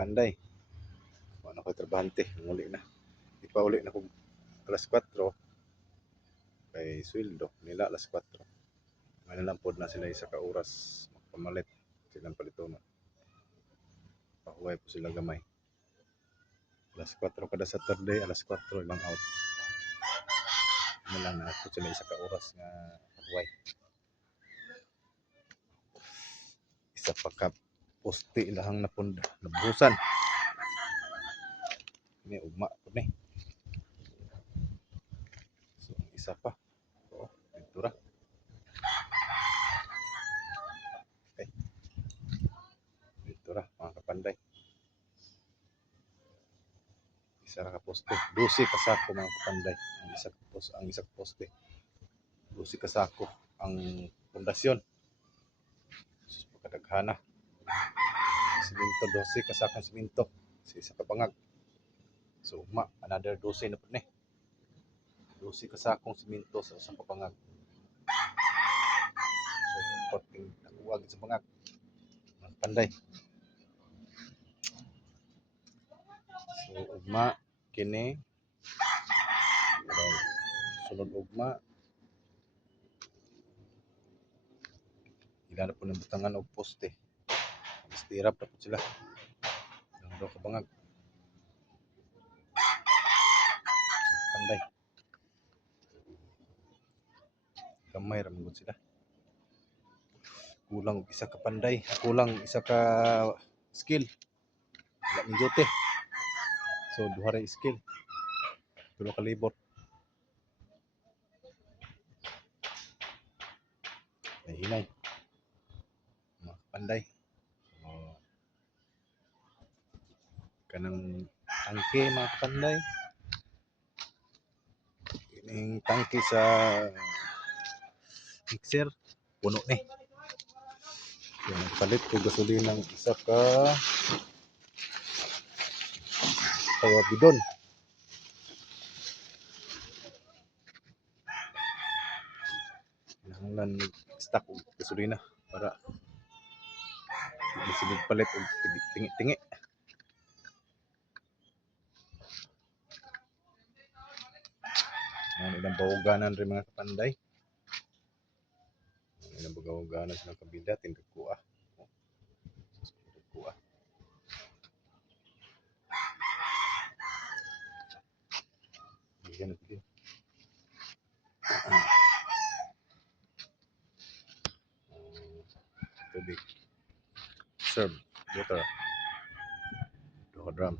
panday. Ano ko trabahante, muli na. Di pa uli na kung alas 4. Kay sweldo nila alas 4. May lang pod na sila isa ka oras magpamalit silang palitono. Pahuway po sila gamay. Alas 4 kada Saturday, alas 4 ilang out. Nilang na po sila isa ka oras nga pahuway. Isa pa ka poste ilahang napunda, nabusan. Ini ugma po ni. So, isa pa. Oo, dito ra. Okay. Dito ra, mga kapanday. Isa ra ka poste. 12 ka sako mga kapanday. Ang isa ka poste. 12 ka sako ang pundasyon. Sus, pagkadaghana. Siminto, 12 ka sakong siminto. Sa isa ka bangag. So, ugma, another 12 na po ni. 12 ka sakong siminto sa isang kapangag. So, porting nakuwag sa bangag. Mga panday. So, ugma, kini. Sunod ugma. Ilan na po ng butangan o poste. Istirap na po sila. Ang daw kabangag. Panday. Kamay ramon sila. Kulang isa ka panday. Kulang isa ka skill. Wala ng jote. So, duha ray skill. Tulo ka libot. Ay, hinay. Mga panday. So, kanang tangke mga panday. Kining tangke sa mixer. Puno ni. So, nagpalit ko gasolina ng isa ka bidon. Nanglan stock og gasolina para sige palit og tingi-tingi. Ang ilang bawoganan rin mga kapanday. Ang ilang bawoganan sa kabila tingkuha. Kuha. Yan din. Tubig. Serve water. Drum.